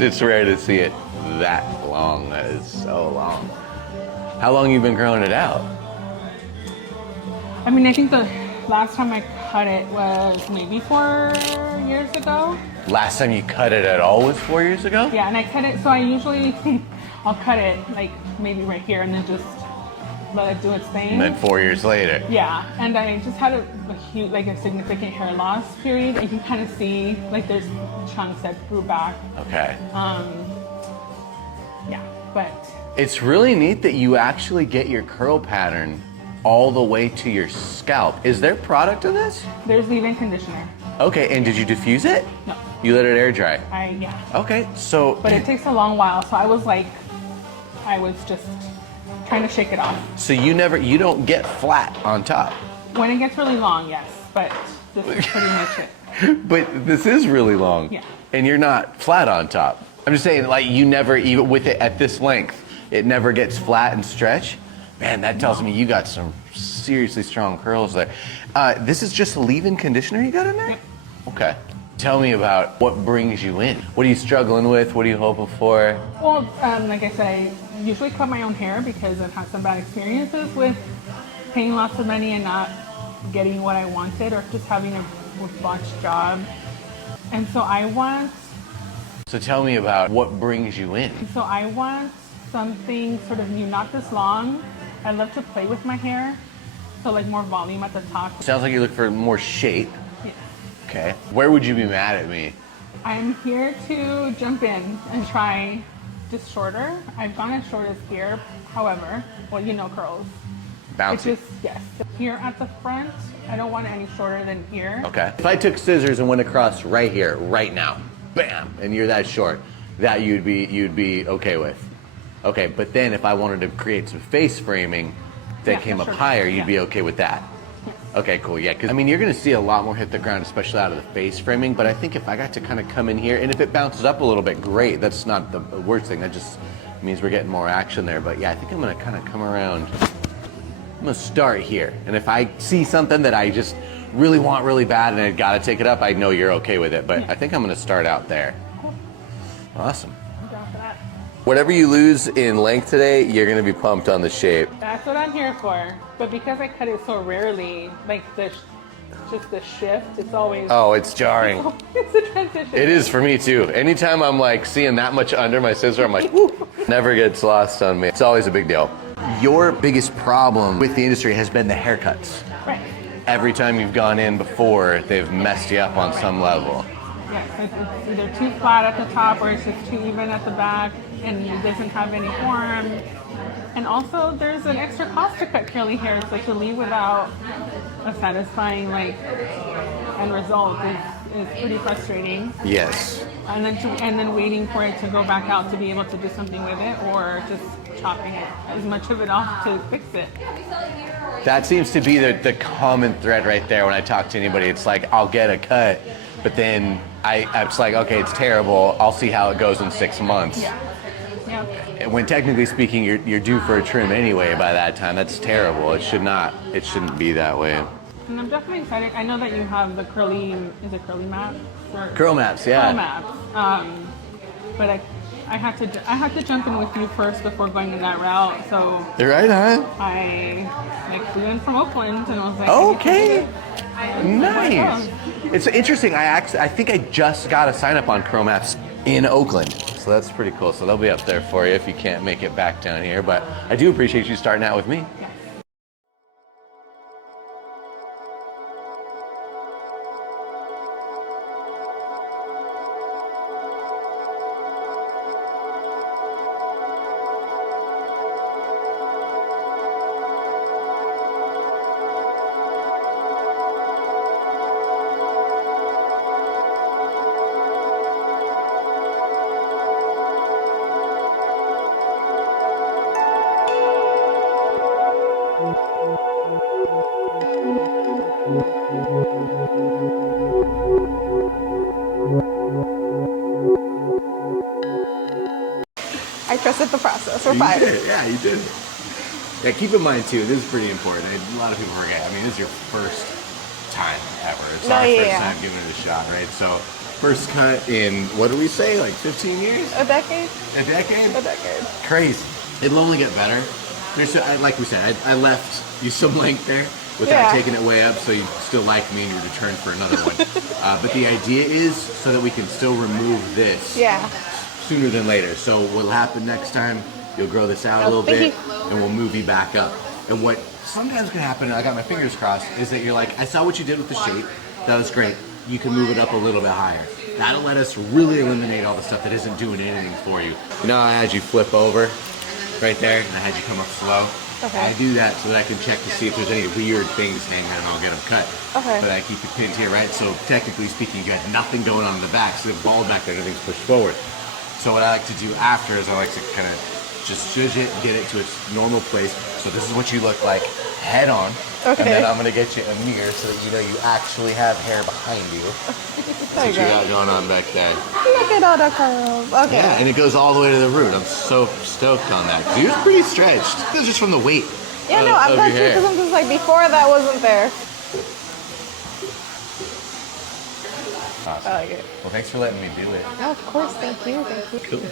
It's rare to see it that long. That is so long. How long you been growing it out? I mean, I think the last time I cut it was maybe 4 years ago. Last time you cut it at all was 4 years ago? Yeah, and I cut it, so I usually, I'll cut it like maybe right here and then just let it do its thing. And then 4 years later. Yeah, and I just had a huge, like a significant hair loss period. You can kind of see like there's chunks that grew back. Okay. Yeah, but. It's really neat that you actually get your curl pattern all the way to your scalp. Is there product in this? There's leave-in conditioner. Okay, and did you diffuse it? No. You let it air dry? Yeah. Okay, so. But it takes a long while, so I was just trying to shake it off. So you don't get flat on top? When it gets really long, yes, but this is pretty much it. But this is really long. Yeah. And you're not flat on top. I'm just saying, like, you never, even with it at this length, it never gets flat and stretch. Man, that tells me you got some seriously strong curls there. This is just leave-in conditioner you got in there? Yep. Okay. Tell me about what brings you in. What are you struggling with? What are you hoping for? Well, like I said, I usually cut my own hair because I've had some bad experiences with paying lots of money and not getting what I wanted, or just having a botched job. And so So tell me about what brings you in. So I want something sort of new, not this long. I love to play with my hair, so like more volume at the top. Sounds like you look for more shape. Yeah. Okay. Where would you be mad at me? I'm here to jump in and try just shorter. I've gone as short as here, however, well, you know curls. Bouncy. It's just, yes. Here at the front, I don't want it any shorter than here. Okay. If I took scissors and went across right here, right now, bam, and you're that short, that you'd be okay with. Okay, but then if I wanted to create some face framing that came up higher, you'd be okay with that. Okay, cool, yeah, because I mean, you're gonna see a lot more hit the ground, especially out of the face framing, but I think if I got to kind of come in here, and if it bounces up a little bit, great, that's not the worst thing, that just means we're getting more action there, but yeah, I think I'm gonna kind of come around. I'm gonna start here, and if I see something that I just really want really bad and I gotta take it up, I know you're okay with it, but I think I'm gonna start out there. Awesome. I'm down for that. Whatever you lose in length today, you're gonna be pumped on the shape. That's what I'm here for. But because I cut it so rarely, like just the shift, it's always... Oh, it's jarring. It's a transition. It is for me too. Anytime I'm like seeing that much under my scissor, I'm like, whoo, never gets lost on me. It's always a big deal. Your biggest problem with the industry has been the haircuts. Right. Every time you've gone in before, they've messed you up on some level. Yes, it's either too flat at the top or it's just too even at the back and it doesn't have any form. And also there's an extra cost to cut curly hair, so to leave without a satisfying end result is pretty frustrating. Yes. And then waiting for it to go back out to be able to do something with it, or just chopping it as much of it off to fix it. That seems to be the common thread right there when I talk to anybody. It's like, I'll get a cut, but then it's like, okay, it's terrible. I'll see how it goes in 6 months. Yeah. Yeah. And when technically speaking, you're due for a trim anyway by that time. That's terrible. It shouldn't be that way. And I'm definitely excited. I know that you have the curly map? Curl maps, yeah. Curl maps. But I had to jump in with you first before going in that route. So You're right, huh? I flew in from Oakland and I was like, okay, I nice. It's interesting. I think I just got a sign up on curl maps in Oakland, so that's pretty cool. So they'll be up there for you if you can't make it back down here. But I do appreciate you starting out with me. Yeah. I trusted the process. We're fine. Yeah, you did. Yeah, keep in mind too, this is pretty important. A lot of people forget. I mean, this is your first time ever. It's our first time giving it a shot, right? So First cut in, what do we say, like 15 years? A decade? A decade? A decade. Crazy. It'll only get better. Like we said, I left you some length there without taking it way up, so you still like me and you return for another one. But the idea is so that we can still remove this sooner than later. So what'll happen next time, you'll grow this out a little bit, and we'll move you back up. And what sometimes can happen, and I got my fingers crossed, is that you're like, I saw what you did with the shape. That was great. You can move it up a little bit higher. That'll let us really eliminate all the stuff that isn't doing anything for you. You know, I had you flip over right there, and I had you come up slow. Okay. I do that so that I can check to see if there's any weird things hanging and I'll get them cut. Okay. But I keep it pinned here, right? So technically speaking, you got nothing going on in the back, so the ball back there, everything's pushed forward. So what I like to do after is I like to kind of just zhuzh it and get it to its normal place. So this is what you look like head on. Okay. And then I'm gonna get you a mirror so that you know you actually have hair behind you. That's what you got going on back there. Look at all the curls. Okay. Yeah, and it goes all the way to the root. I'm so stoked on that. 'Cause you're pretty stretched. This is just from the weight. Yeah, no, I'm not sure because I'm just like, before that wasn't there. Awesome. I like it. Well, thanks for letting me do it. No, of course, thank you. Thank you. Cool.